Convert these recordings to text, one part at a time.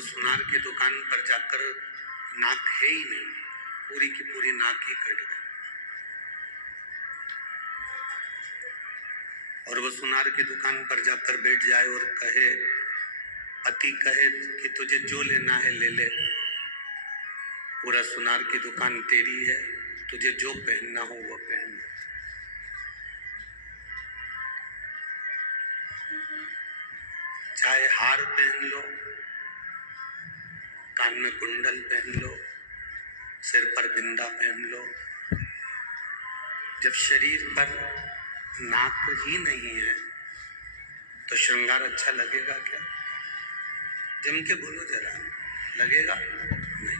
सुनार की दुकान पर जाकर नाक है ही नहीं, पूरी की पूरी नाक ही कट गई। और वो सुनार की दुकान पर जाकर बैठ जाए और कहे, पति कहे कि तुझे जो लेना है ले ले, पूरा सुनार की दुकान तेरी है, तुझे जो पहनना हो वो पहन। चाहे हार पहन लो, कान में कुंडल पहन लो, सिर पर बिंदा पहन लो, जब शरीर पर नाक ही नहीं है तो श्रृंगार अच्छा लगेगा क्या? जम के बोलो जरा, लगेगा नहीं।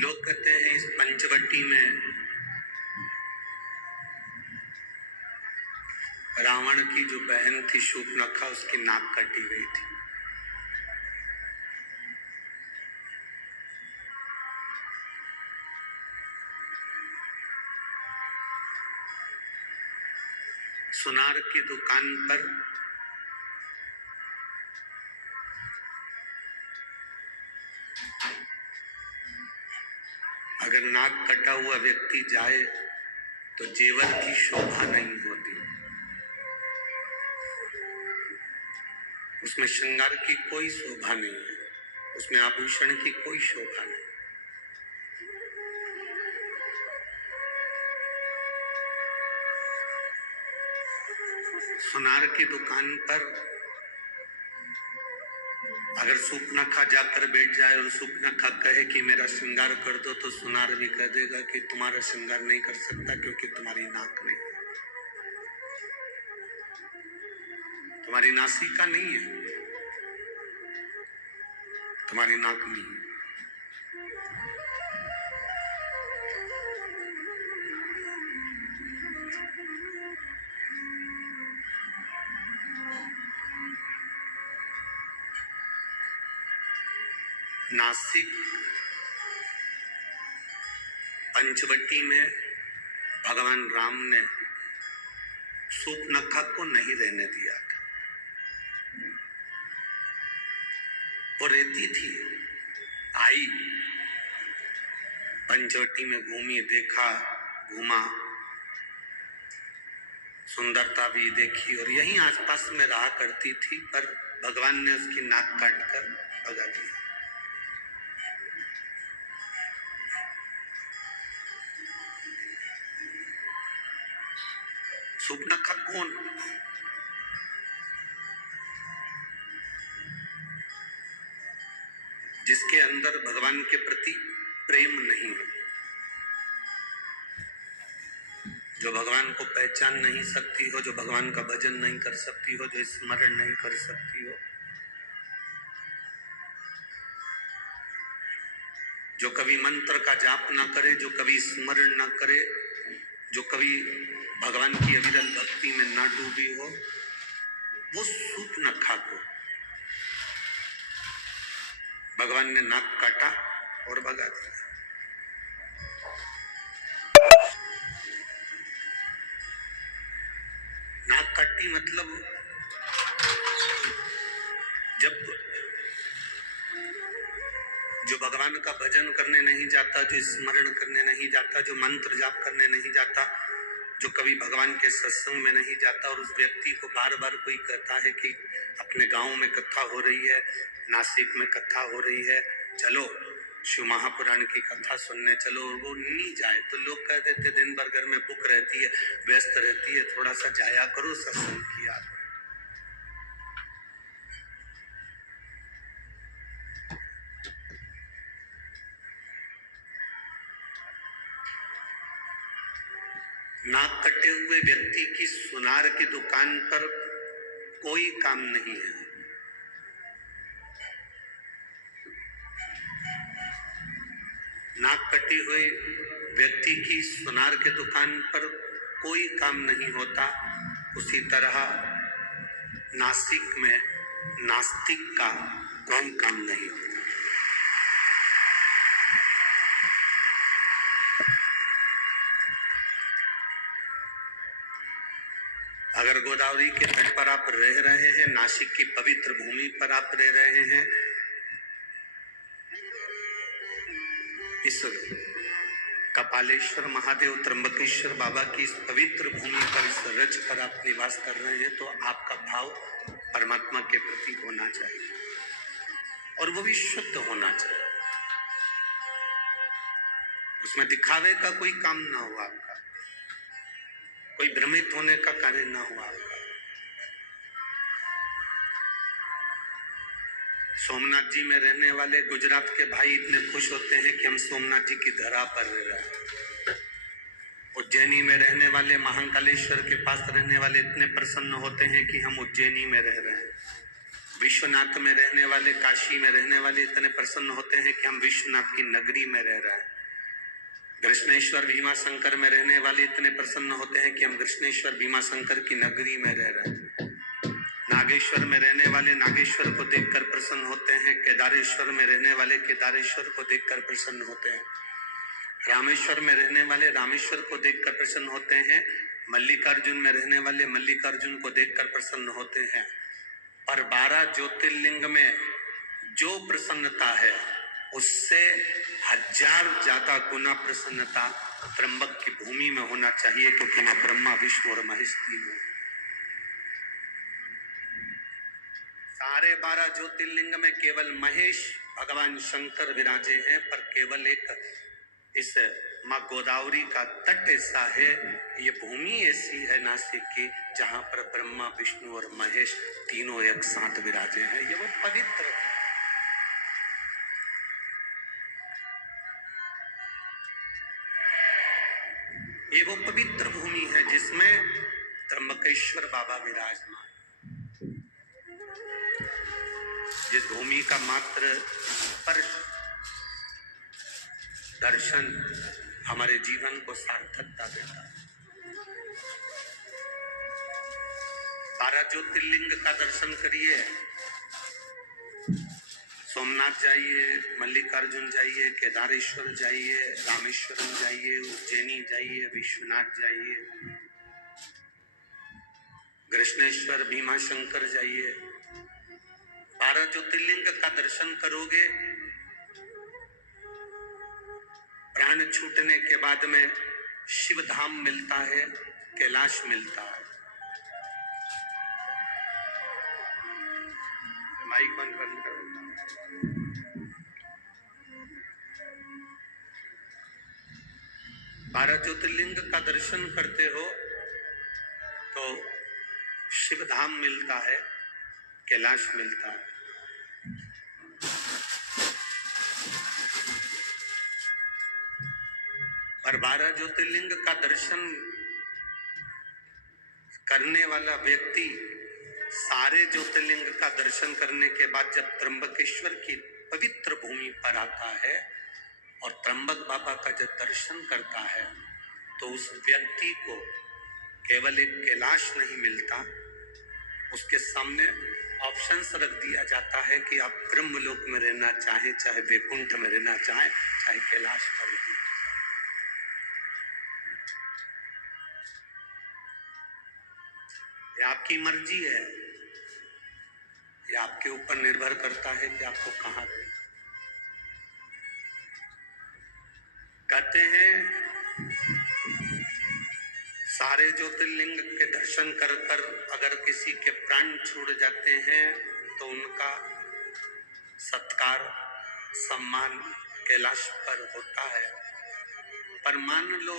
लोग कहते हैं इस पंचवटी में रावण की जो बहन थी शूर्पणखा, उसकी नाक काटी गई थी। सुनार की दुकान पर अगर नाक कटा हुआ व्यक्ति जाए तो जेवर की शोभा नहीं होती, उसमें श्रृंगार की कोई शोभा नहीं है, उसमें आभूषण की कोई शोभा नहीं। सुनार की दुकान पर अगर शूर्पणखा जाकर बैठ जाए और शूर्पणखा कहे कि मेरा श्रृंगार कर दो, तो सुनार भी कह देगा कि तुम्हारा श्रृंगार नहीं कर सकता क्योंकि तुम्हारी नाक नहीं है, तुम्हारी नासिका नहीं है, तुम्हारी नाक नहीं है। नासिक पंचवटी में भगवान राम ने शूर्पणखा को नहीं रहने दिया था। वो रहती थी, आई पंचवटी में, घूमी, देखा, घूमा, सुंदरता भी देखी और यहीं आसपास में रहा करती थी, पर भगवान ने उसकी नाक काट कर भगा दिया। सूपनखा कौन? जिसके अंदर भगवान के प्रति प्रेम नहीं है, जो भगवान को पहचान नहीं सकती हो, जो भगवान का भजन नहीं कर सकती हो, जो स्मरण नहीं कर सकती हो, जो कभी मंत्र का जाप ना करे, जो कभी स्मरण ना करे, जो कभी भगवान की अविरल भक्ति में ना डूबी हो, वो सूपनखा को भगवान ने नाक काटा और भगा दिया। नाक काटी मतलब जब जो भगवान का भजन करने नहीं जाता, जो स्मरण करने नहीं जाता, जो मंत्र जाप करने नहीं जाता, जो कभी भगवान के सत्संग में नहीं जाता, और उस व्यक्ति को बार बार कोई कहता है कि अपने गांव में कथा हो रही है, नासिक में कथा हो रही है, चलो शिव महापुराण की कथा सुनने चलो, और वो नहीं जाए तो लोग कह देते दिन भर घर में भूख रहती है, व्यस्त रहती है, थोड़ा सा जाया करो सत्संग किया। नाक कटे हुए व्यक्ति की सुनार की दुकान पर कोई काम नहीं है। नाक कटी हुई व्यक्ति की सुनार के दुकान पर कोई काम नहीं होता। उसी तरह नासिक में नास्तिक का कोई काम नहीं होता। अगर गोदावरी के तट पर आप रह रहे हैं, नासिक की पवित्र भूमि पर आप रह रहे हैं, इस कपालेश्वर महादेव त्र्यंबकेश्वर बाबा की इस पवित्र भूमि पर, इस रज पर आप निवास कर रहे हैं, तो आपका भाव परमात्मा के प्रति होना चाहिए, और वो भी शुद्ध होना चाहिए। उसमें दिखावे का कोई काम ना हो आपका, कोई भ्रमित होने का कार्य ना हो आपका। सोमनाथ जी में रहने वाले गुजरात के भाई इतने खुश होते हैं कि हम सोमनाथ जी की धरा पर रह रहे हैं। उज्जैनी में रहने वाले, महाकालेश्वर के पास रहने वाले इतने प्रसन्न होते हैं कि हम उज्जैनी में रह रहे हैं। विश्वनाथ में रहने वाले, काशी में रहने वाले इतने प्रसन्न होते हैं कि हम विश्वनाथ की नगरी में रह रहे हैं। कृष्णेश्वर भीमाशंकर में रहने वाले इतने प्रसन्न होते हैं कि हम कृष्णेश्वर भीमाशंकर की नगरी में रह रहे हैं। नागेश्वर में रहने वाले नागेश्वर को देखकर प्रसन्न होते हैं। केदारेश्वर में रहने वाले केदारेश्वर को देखकर प्रसन्न होते हैं। रामेश्वर में रहने वाले रामेश्वर को देखकर प्रसन्न होते हैं। मल्लिकार्जुन में रहने वाले मल्लिकार्जुन को देखकर प्रसन्न होते हैं। पर 12 ज्योतिर्लिंग में जो प्रसन्नता है, उससे 1000 ज्यादा गुना प्रसन्नता त्र्यंबक की भूमि में होना चाहिए, क्योंकि वहां ब्रह्मा विष्णु और महेश तीनों। सारे 12 ज्योतिर्लिंग में केवल महेश भगवान शंकर विराजे हैं, पर केवल एक इस माँ गोदावरी का तट ऐसा है, ये भूमि ऐसी है नासिक की, जहां पर ब्रह्मा विष्णु और महेश तीनों एक साथ विराजे हैं। ये वो पवित्र है। ये वो पवित्र भूमि है जिसमें त्र्यंबकेश्वर बाबा विराजमान। जिस भूमि का मात्र स्पर्श, दर्शन हमारे जीवन को सार्थकता देता है। 12 ज्योतिर्लिंग का दर्शन करिए, सोमनाथ जाइए, मल्लिकार्जुन जाइए, केदारेश्वर जाइए, रामेश्वरम जाइए, उज्जैनी जाइए, विश्वनाथ जाइए, कृष्णेश्वर भीमाशंकर जाइए। 12 ज्योतिर्लिंग का दर्शन करोगे, प्राण छूटने के बाद में शिव धाम मिलता है, कैलाश मिलता है। माइक बंद करो। 12 ज्योतिर्लिंग का दर्शन करते हो, तो शिव धाम मिलता है, कैलाश मिलता है। पर 12 ज्योतिर्लिंग का दर्शन करने वाला व्यक्ति सारे ज्योतिर्लिंग का दर्शन करने के बाद जब त्र्यंबकेश्वर की पवित्र भूमि पर आता है और त्र्यंबक बाबा का जब दर्शन करता है तो उस व्यक्ति को केवल एक कैलाश नहीं मिलता, उसके सामने ऑप्शंस रख दिया जाता है कि आप ब्रह्मलोक में रहना चाहें, चाहे वैकुंठ में रहना चाहें, चाहे कैलाश पर रहना चाहें। ये आपकी मर्जी है, ये आपके ऊपर निर्भर करता है कि आपको कहाँ रहना। कहते हैं सारे ज्योतिर्लिंग के दर्शन कर कर अगर किसी के प्राण छूट जाते हैं तो उनका सत्कार सम्मान कैलाश पर होता है। पर मान लो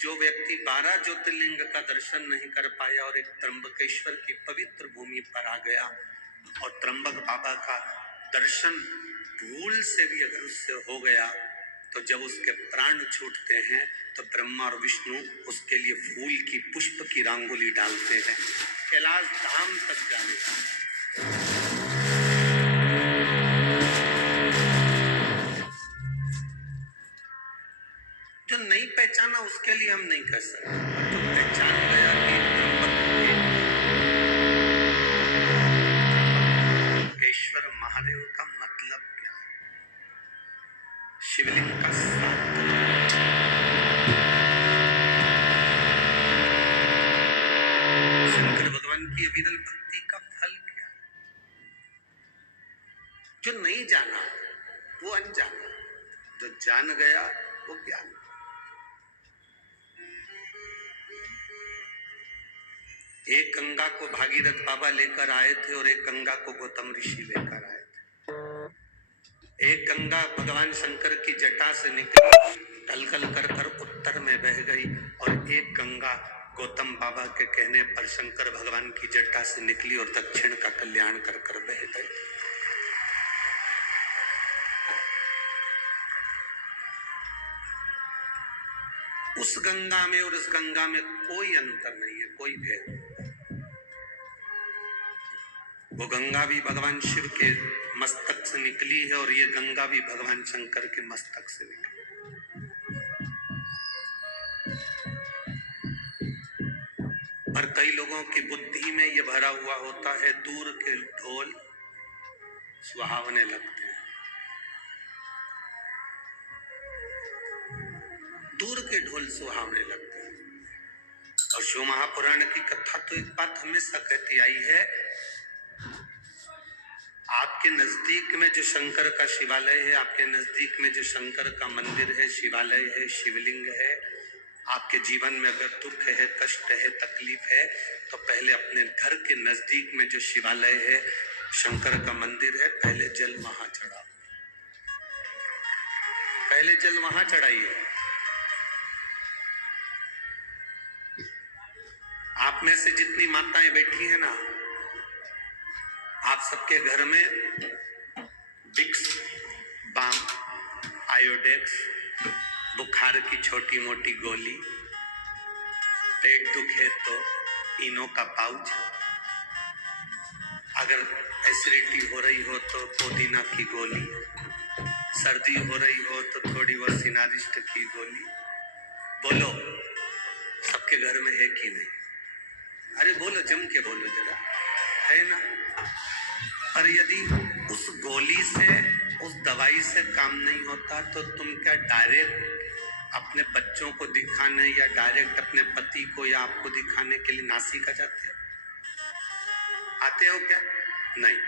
जो व्यक्ति 12 ज्योतिर्लिंग का दर्शन नहीं कर पाया और एक त्र्यंबकेश्वर की पवित्र भूमि पर आ गया और त्र्यंबक बाबा का दर्शन भूल से भी अगर उससे हो गया तो जब उसके प्राण छूटते हैं तो ब्रह्मा और विष्णु उसके लिए फूल की पुष्प की रंगोली डालते हैं कैलाश धाम तक जाने का। जो नहीं पहचाना उसके लिए हम नहीं कर सकते, जो पहचान गया कि त्र्यंबकेश्वर महादेव का मतलब क्या है, शिवलिंग का साथ, शंकर भगवान की अविरल भक्ति का फल क्या है। जो नहीं जाना वो अनजाना, जो जान गया वो ज्ञान। एक गंगा को भागीरथ बाबा लेकर आए थे और एक गंगा को गौतम ऋषि लेकर आए थे। एक गंगा भगवान शंकर की जटा से निकली, कलकल कर कर उत्तर में बह गई और एक गंगा गौतम बाबा के कहने पर शंकर भगवान की जटा से निकली और दक्षिण का कल्याण कर कर बह गई। उस गंगा में और इस गंगा में कोई अंतर नहीं है, कोई भेद नहीं। वो गंगा भी भगवान शिव के मस्तक से निकली है और ये गंगा भी भगवान शंकर के मस्तक से निकली। पर कई लोगों की बुद्धि में ये भरा हुआ होता है दूर के ढोल सुहावने लगते हैं, दूर के ढोल सुहावने लगते हैं। और शिव महापुराण की कथा तो एक बात हमेशा कहती आई है, आपके नजदीक में जो शंकर का शिवालय है, आपके नजदीक में जो शंकर का मंदिर है, शिवालय है, शिवलिंग है, आपके जीवन में अगर दुख है, कष्ट है, तकलीफ है तो पहले अपने घर के नजदीक में जो शिवालय है, शंकर का मंदिर है, पहले जल वहां चढ़ाओ, पहले जल वहां चढ़ाइए। आप में से जितनी माताएं बैठी हैं ना, आप सबके घर में विक्स, बाम, आयोडेक्स, बुखार की छोटी मोटी गोली, पेट दुखे तो इनो का पाउच, अगर एसिडिटी हो रही हो तो पुदीना की गोली, सर्दी हो रही हो तो थोड़ी वो सिनारिस्ट की गोली। बोलो सबके घर में है कि नहीं? अरे बोलो, जम के बोलो जरा, है ना? और यदि उस गोली से, उस दवाई से काम नहीं होता तो तुम क्या डायरेक्ट अपने बच्चों को दिखाने या डायरेक्ट अपने पति को या आपको दिखाने के लिए नासिका जाते हो? आते हो क्या? नहीं।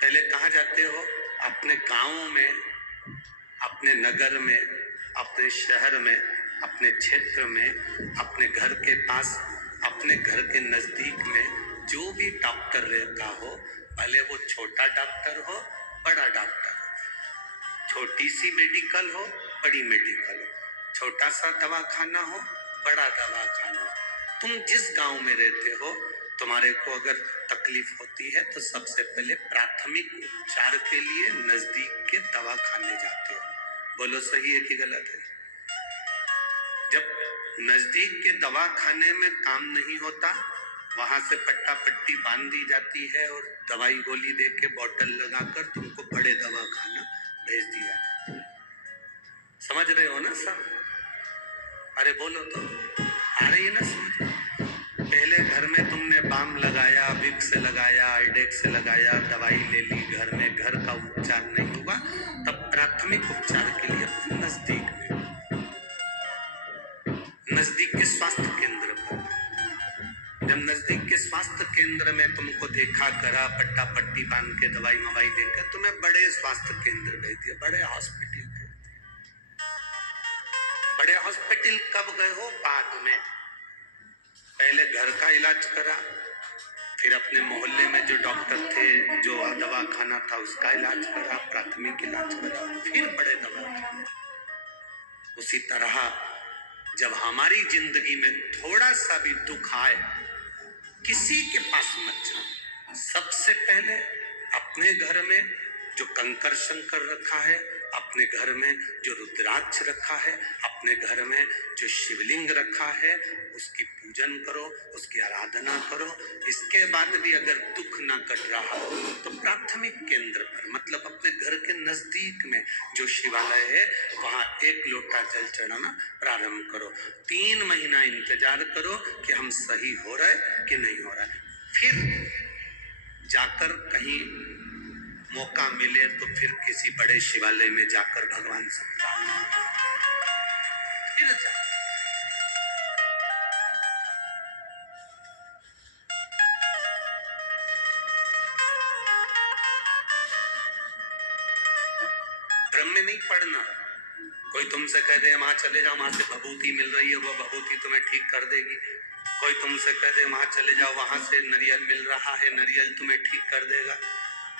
पहले कहाँ जाते हो? अपने गांव में, अपने नगर में, अपने शहर में, अपने क्षेत्र में, अपने घर के पास, अपने घर के नजदीक में जो भी डॉक्टर रहता हो, भले वो छोटा डॉक्टर हो, बड़ा डॉक्टर हो, छोटी सी मेडिकल हो, बड़ी मेडिकल हो, छोटा सा दवाखाना हो, बड़ा दवाखाना हो, तुम जिस गांव में रहते हो, तुम्हारे को अगर तकलीफ होती है तो सबसे पहले प्राथमिक उपचार के लिए नजदीक के दवा खाने जाते हो। बोलो सही है कि गलत है? जब नजदीक के दवा खाने में काम नहीं होता, वहां से पट्टा पट्टी बांध दी जाती है और दवाई गोली दे के बोतल लगाकर तुमको बड़े दवा खाना भेज दिया जाता है। समझ रहे हो ना सब? अरे बोलो तो, आ रही है ना समझ? पहले घर में तुमने बाम लगाया, विक्स लगाया, आइडेक्स लगाया, दवाई ले ली, घर में घर का उपचार नहीं हुआ, तब प्राथमिक उपचार के लिए नजदीक में, नजदीक के स्वास्थ्य केंद्र पर, जब नजदीक के स्वास्थ्य केंद्र में तुमको देखा करा, पट्टा पट्टी बांध के दवाई मवाई देकर तुम्हें बड़े स्वास्थ्य केंद्र भेज दिया, बड़े हॉस्पिटल। बड़े हॉस्पिटल कब गए हो? बाद में। पहले घर का इलाज करा, फिर अपने मोहल्ले में जो डॉक्टर थे, जो दवा खाना था, उसका इलाज करा, प्राथमिक इलाज करा, फिर बड़े दवा खाने। उसी तरह जब हमारी जिंदगी में थोड़ा सा भी दुख आए, किसी के पास मत जाओ, सबसे पहले अपने घर में जो कंकर शंकर रखा है, अपने घर में जो रुद्राक्ष रखा है, अपने घर में जो शिवलिंग रखा है, उसकी पूजन करो, उसकी आराधना करो। इसके बाद भी अगर दुख ना कट रहा हो तो प्राथमिक केंद्र पर, मतलब अपने घर के नजदीक में जो शिवालय है, वहां 1 लोटा जल चढ़ाना प्रारंभ करो। 3 महीना इंतजार करो कि हम सही हो रहे कि नहीं हो रहा है। फिर जाकर कहीं मौका मिले तो फिर किसी बड़े शिवालय में जाकर भगवान से प्रार्थना, फिर जा। भ्रम में नहीं पड़ना। कोई तुमसे कह दे वहां चले जाओ, वहां से भभूति मिल रही है, वो भभूति तुम्हें ठीक कर देगी। कोई तुमसे कह दे वहां चले जाओ, वहां से नारियल मिल रहा है, नारियल तुम्हें ठीक कर देगा।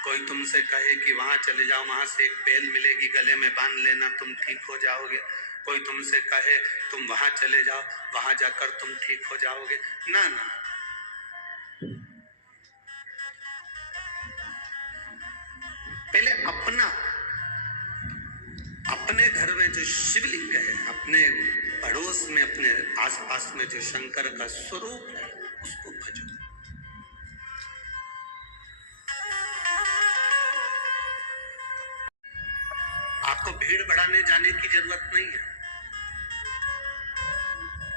कोई तुमसे कहे कि वहां चले जाओ, वहां से एक बेल मिलेगी, गले में बांध लेना, तुम ठीक हो जाओगे। कोई तुमसे कहे तुम वहां चले जाओ, वहां जाकर तुम ठीक हो जाओगे। ना ना, पहले अपने घर में जो शिवलिंग है, अपने पड़ोस में, अपने आसपास में जो शंकर का स्वरूप है, उसको भजो। आपको भीड़ बढ़ाने जाने की जरूरत नहीं है।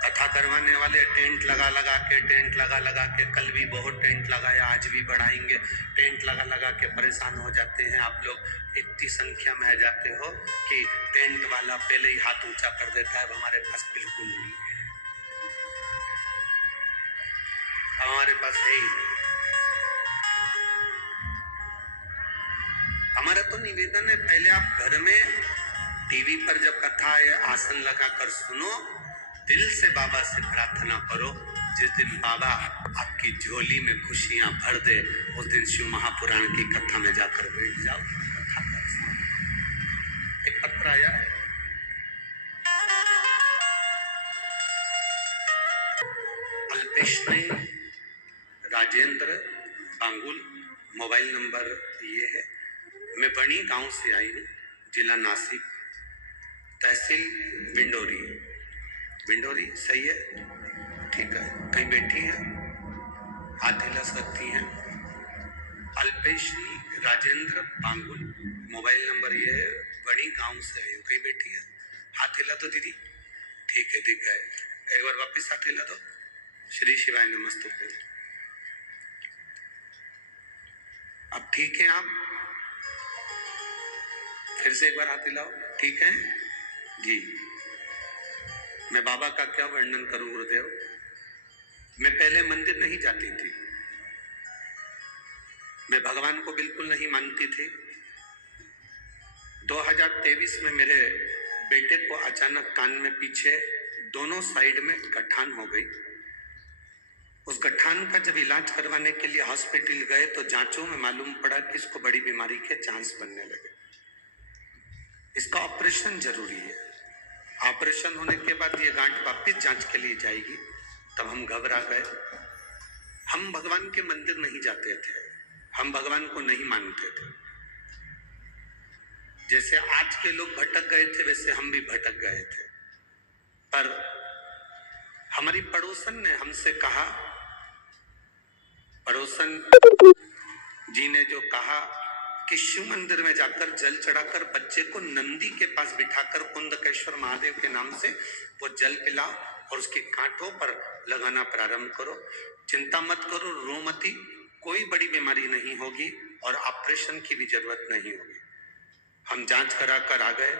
कथा करवाने वाले टेंट लगा लगा के कल भी बहुत टेंट लगाया, आज भी बढ़ाएंगे। टेंट लगा के परेशान हो जाते हैं आप लोग। इतनी संख्या में आ जाते हो कि टेंट वाला पहले ही हाथ ऊंचा कर देता है, हमारे पास बिल्कुल नहीं है, हमारे पास है ही। हमारा तो निवेदन है, पहले आप घर में टीवी पर जब कथा है, आसन लगाकर सुनो, दिल से बाबा से प्रार्थना करो। जिस दिन बाबा आपकी झोली में खुशियां भर दे, उस दिन शिव महापुराण की कथा में जाकर बैठ जाओ, कथा कर सकते। एक पत्र आया है, अल्पेश ने राजेंद्र बांगुल, मोबाइल नंबर ये है। मैं बड़ी गांव से आई हूँ, जिला नासिक, तहसील विंडोरी सही है? ठीक है। कहीं बैठी है, हाथ हिला सकती हैं। अल्पेशनी राजेंद्र बांगुल, मोबाइल नंबर ये है, बड़ी गांव से आई हूँ। कहीं बैठी है, हाथ हिला दो दीदी। ठीक है, दिख गए। एक बार वापिस हाथ हिला दो। श्री शिवाय नमस्तुभ्यं। अब ठीक है आप? फिर से एक बार हाथ हिलाओ। ठीक है जी। मैं बाबा का क्या वर्णन करूं गुरुदेव। मैं पहले मंदिर नहीं जाती थी, मैं भगवान को बिल्कुल नहीं मानती थी। 2023 में मेरे बेटे को अचानक कान में पीछे दोनों साइड में गठान हो गई। उस गठान का जब इलाज करवाने के लिए हॉस्पिटल गए तो जांचों में मालूम पड़ा कि इसको बड़ी बीमारी के चांस बनने लगे। इसका ऑपरेशन जरूरी है। ऑपरेशन होने के बाद ये गांठ वापिस जांच के लिए जाएगी, तब हम घबरा गए। हम भगवान के मंदिर नहीं जाते थे, हम भगवान को नहीं मानते थे। जैसे आज के लोग भटक गए थे वैसे हम भी भटक गए थे। पर हमारी पड़ोसन ने हमसे कहा, पड़ोसन जी ने जो कहा कि शिव मंदिर में जाकर जल चढ़ाकर बच्चे को नंदी के पास बिठाकर कुंदकेश्वर महादेव के नाम से वो जल पिलाओ और उसके कांटों पर लगाना प्रारंभ करो। चिंता मत करो, रो मती, कोई बड़ी बीमारी नहीं होगी और ऑपरेशन की भी जरूरत नहीं होगी। हम जांच करा कर आ गए,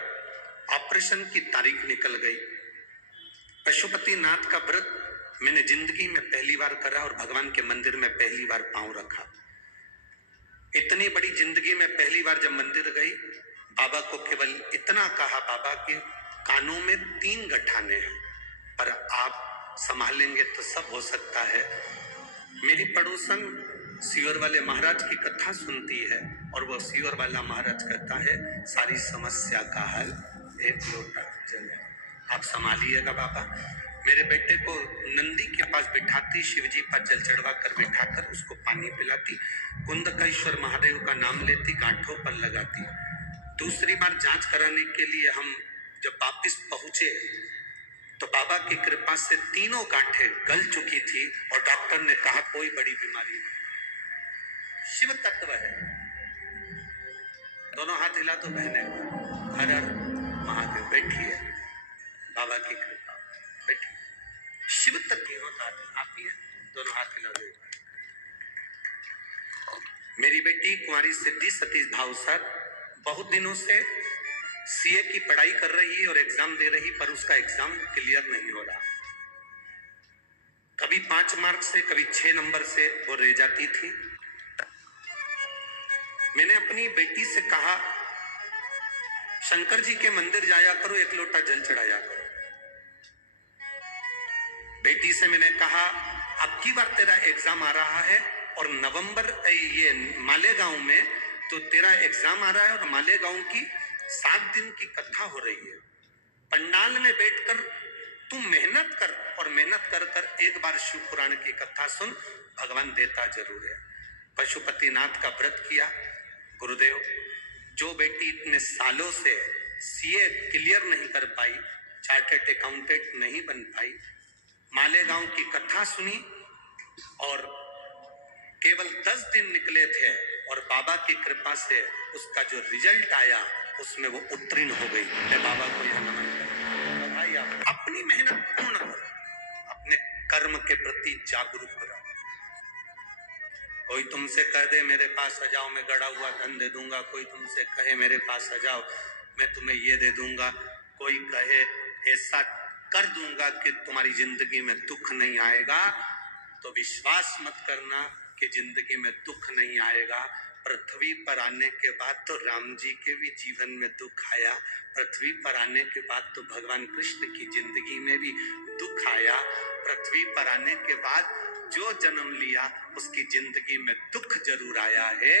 ऑपरेशन की तारीख निकल गई। पशुपतिनाथ का व्रत मैंने जिंदगी में पहली बार करा और भगवान के मंदिर में पहली बार पांव रखा। इतनी बड़ी जिंदगी में पहली बार जब मंदिर गई, बाबा को केवल इतना कहा, बाबा के कानों में 3 गठाने हैं, पर आप संभालेंगे तो सब हो सकता है। मेरी पड़ोसन सीवर वाले महाराज की कथा सुनती है और वो सीवर वाला महाराज कहता है, सारी समस्या का हल एक लोटा जल है, आप संभालिएगा बाबा। मेरे बेटे को नंदी के पास बिठाती, शिवजी पर जल चढ़वा कर बिठाकर उसको पानी पिलाती, कुंदकेश्वर महादेव का नाम लेती, गांठों पर लगाती। दूसरी बार जांच कराने के लिए हम जब वापिस पहुंचे तो बाबा की कृपा से तीनों गांठें गल चुकी थी और डॉक्टर ने कहा कोई बड़ी बीमारी नहीं, शिव तत्व है। दोनों हाथ हिला तो बहने, हर हर महादेव। बैठिए, बाबा की कृपा, बैठिए। शिव तत्व होता है, आप ही है, दोनों हाथ हिला दे। मेरी बेटी कुंवारी सिद्धि सतीश भावसर बहुत दिनों से सीए की पढ़ाई कर रही है और एग्जाम दे रही, पर उसका एग्जाम क्लियर नहीं हो रहा। कभी 5 मार्क से, कभी 6 नंबर से वो रह जाती थी। मैंने अपनी बेटी से कहा, शंकर जी के मंदिर जाया करो, 1 लोटा जल चढ़ाया करो। बेटी से मैंने कहा, अब की बार तेरा एग्जाम आ रहा है और नवंबर ये मालेगांव में तो तेरा एग्जाम आ रहा है और मालेगांव की 7 दिन की कथा हो रही है। पंडाल में बैठकर तू मेहनत कर और मेहनत कर कर एक बार शिव पुराण की कथा सुन, भगवान देता जरूर है। पशुपतिनाथ का व्रत किया। गुरुदेव, जो बेटी इतने सालों से सीए क्लियर नहीं कर पाई, चार्टर्ड अकाउंटेंट नहीं बन पाई, मालेगांव की कथा सुनी और केवल 10 दिन निकले थे और बाबा की कृपा से उसका जो रिजल्ट आया उसमें वो उत्तीर्ण हो गई। मैं बाबा को यह नमन करता हूं। भाई, आप अपनी मेहनत पूर्ण करो, अपने कर्म के प्रति जागरूक करो। कोई तुमसे कह दे मेरे पास आ जाओ, मैं गड़ा हुआ धन दे दूंगा, कोई तुमसे कहे मेरे पास आ जाओ, मैं तुम्हें ये दे दूंगा, कोई कहे ऐसा कर दूंगा कि तुम्हारी जिंदगी में दुख नहीं आएगा, तो विश्वास मत करना कि जिंदगी में दुख नहीं आएगा। पृथ्वी पर आने के बाद तो राम जी के भी जीवन में दुख आया, पृथ्वी पर आने के बाद तो भगवान कृष्ण की जिंदगी में भी दुख आया। पृथ्वी पर आने के बाद जो जन्म लिया उसकी जिंदगी में दुख जरूर आया है।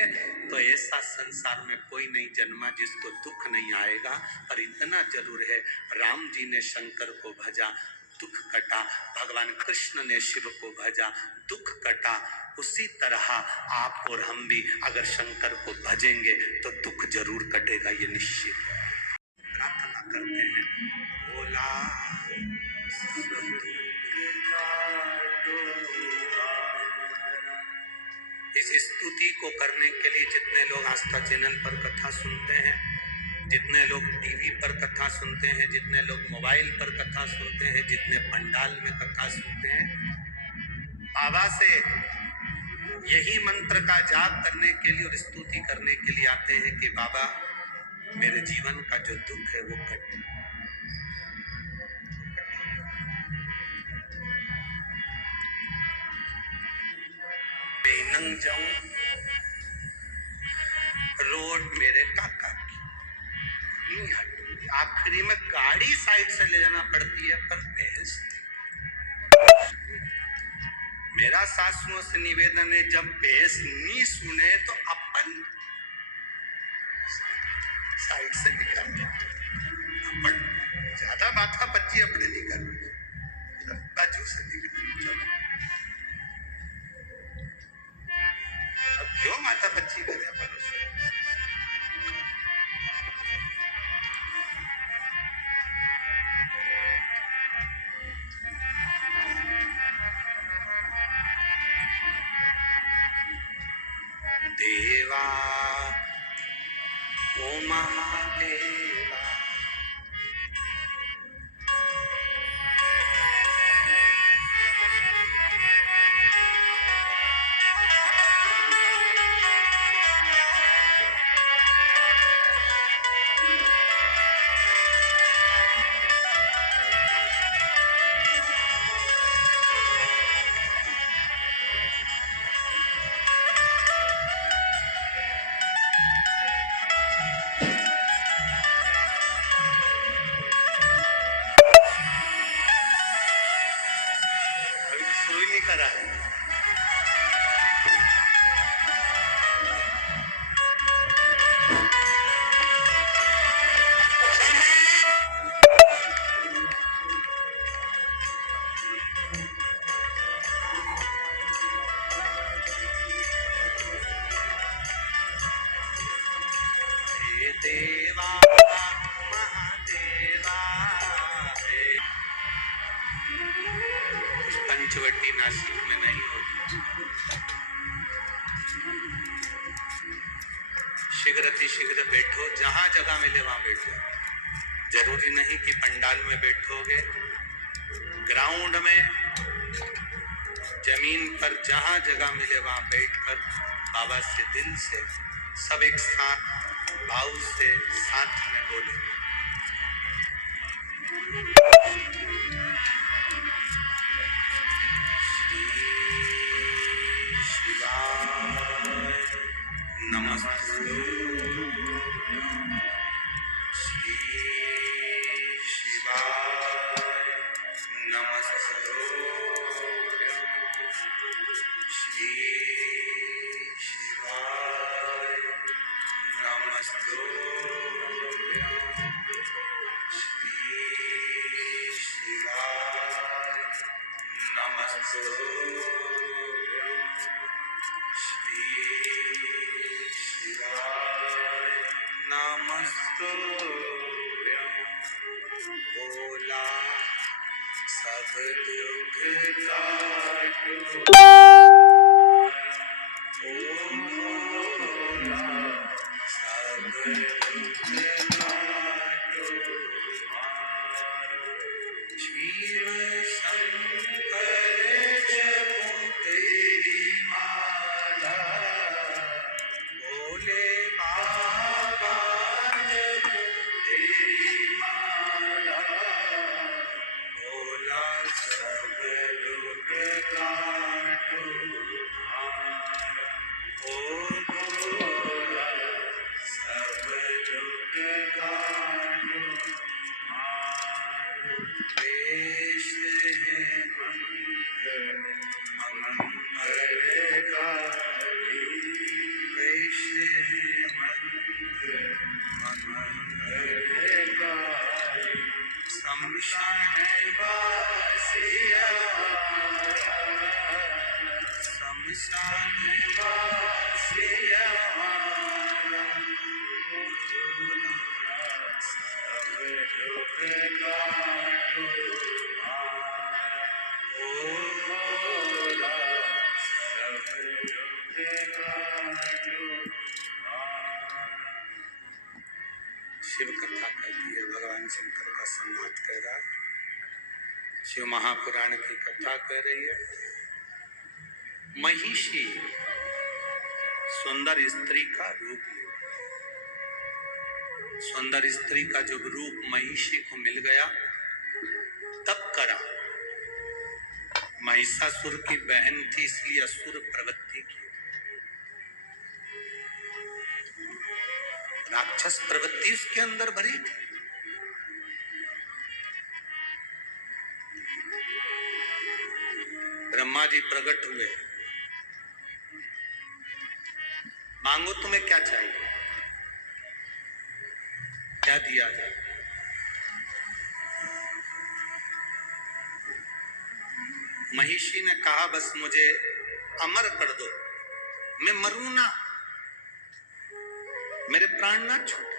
तो ऐसा संसार में कोई नहीं जन्मा जिसको दुख नहीं आएगा। पर इतना जरूर है, राम जी ने शंकर को भजा, दुख कटा। भगवान कृष्ण ने शिव को भजा, दुख कटा। उसी तरह आप और हम भी अगर शंकर को भजेंगे तो दुख जरूर कटेगा, ये निश्चित है। प्रार्थना करते हैं, भोला इस स्तुति को करने के लिए जितने लोग आस्था चैनल पर कथा सुनते हैं, जितने लोग टीवी पर कथा सुनते हैं, जितने लोग मोबाइल पर कथा सुनते हैं, जितने पंडाल में कथा सुनते हैं, बाबा से यही मंत्र का जाप करने के लिए और स्तुति करने के लिए आते हैं कि बाबा मेरे जीवन का जो दुख है वो कटे। मैं नंग जाऊं, रोड मेरे काका की नहीं हटूंगी, आखिरी में गाड़ी साइड से ले जाना पड़ती है, पर बहस मेरा सासुओं से निवेदन है, जब बहस नहीं सुने तो अपन साइड से निकल, अपन ज्यादा बात बच्ची अपने नहीं कर बाजू से निकले। चलो अब क्यों माता बच्ची करे भरोसा। देवा ओ महादेवा अभी तो शुरू ही नहीं करा है। हे देवा महादेवा हे। पंचवटी नासिक में नहीं होगी। शीघ्र अतिशीघ्र बैठो, जहां जगह मिले वहां बैठो। जरूरी नहीं कि पंडाल में बैठोगे, ग्राउंड में, जमीन पर, जहां जगह मिले वहां बैठकर बाबा से दिल से सब एक साथ भाव से साथ में बोले। श्री शिवाय नमस्ते। श्री शिवाय नमस्ते। श्री शिवाय नमस्ते। श्री शिवाय नमस्ते। श्री शिवाय नमस्ते। भोला सब दुख काटो। ओ भोला सब दुख काटो। शिव शंकर जपो तेरी माला। भोले बाबा जपो तेरी माला। भोला सब दुख काटो। ओ भोला सब दुख काटो। देश है मंगलकारी। देश है मंगलकारी। शमशान वासिया। शमशान वासिया। सब दुख काटो। ओ भोला सब दुख काटो। शिव कथा कहती है, भगवान शंकर का संवाद कह रहा है। शिव महापुराण की कथा कह रही है। महिषी सुंदर स्त्री का रूप ले। सुंदर स्त्री का जब रूप महिषी को मिल गया तब करा। महिषासुर की बहन थी इसलिए असुर प्रवृत्ति की। राक्षस प्रवृत्ति उसके अंदर भरी थी। ब्रह्मा जी प्रकट हुए, मांगो तुम्हें क्या चाहिए, क्या दिया जाए। महिषी ने कहा बस मुझे अमर कर दो, मैं मरूं ना, मेरे प्राण ना छूटे।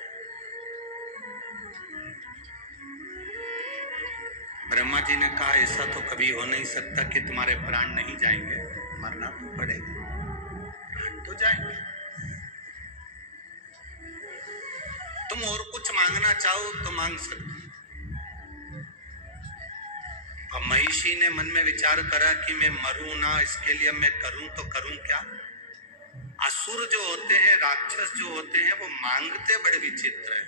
ब्रह्मा जी ने कहा ऐसा तो कभी हो नहीं सकता कि तुम्हारे प्राण नहीं जाएंगे, मरना तो पड़ेगा, प्राण तो जाएंगे। तुम और कुछ मांगना चाहो तो मांग सकते। अब महिषी ने मन में विचार करा कि मैं मरूं ना, इसके लिए मैं करूं तो करूं क्या। असुर जो होते हैं, राक्षस जो होते हैं, वो मांगते बड़े विचित्र हैं।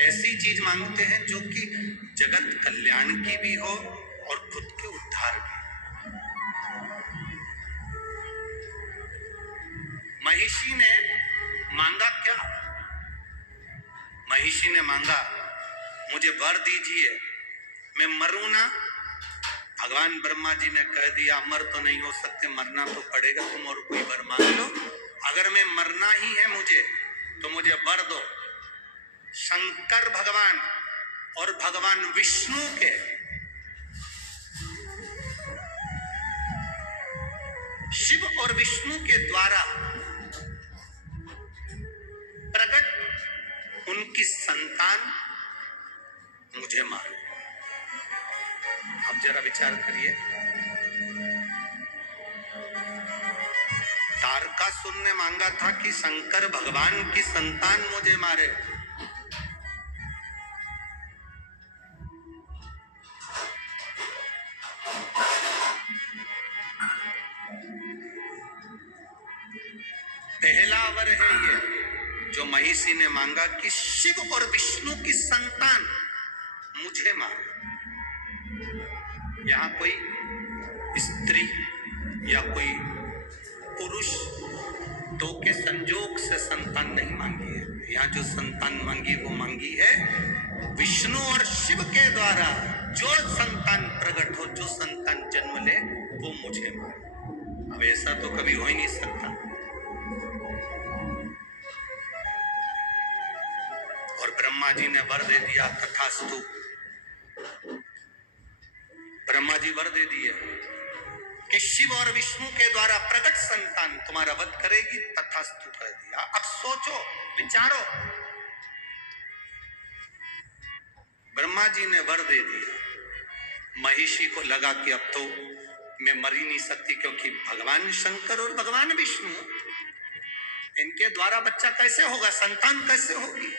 ऐसी चीज मांगते हैं जो कि जगत कल्याण की भी हो और खुद के उद्धार की। महिषी ने मांगा क्या? महिषी ने मांगा मुझे वर दीजिए, मैं मरूं ना। भगवान ब्रह्मा जी ने कह दिया अमर तो नहीं हो सकते, मरना तो पड़ेगा, तुम और कोई वर मांग लो। अगर मैं मरना ही है मुझे तो मुझे वर दो। शंकर भगवान और भगवान विष्णु के शिव और विष्णु के द्वारा प्रकट उनकी संतान मुझे मारो। अब जरा विचार करिए, तारकासुर ने मांगा था कि शंकर भगवान की संतान मुझे मारे। पहला वर है ये जो महिषी ने मांगा कि शिव और विष्णु की संतान मुझे मारे। यहां कोई स्त्री या कोई पुरुष दो के संजोग से संतान नहीं मांगी है। यहाँ जो संतान मांगी वो मांगी है विष्णु और शिव के द्वारा। जो संतान प्रकट हो, जो संतान जन्म ले, वो मुझे मारे। अब ऐसा तो कभी हो ही नहीं सकता। और ब्रह्मा जी ने वर दे दिया, तथास्तु। ब्रह्मा जी वर दे दिए कि शिव और विष्णु के द्वारा प्रकट संतान तुम्हारा वध करेगी, तथास्तु कर दिया। अब सोचो, विचारो, ब्रह्मा जी ने वर दे दिया, महिषी को लगा कि अब तो मैं मर ही नहीं सकती, क्योंकि भगवान शंकर और भगवान विष्णु, इनके द्वारा बच्चा कैसे होगा, संतान कैसे होगी।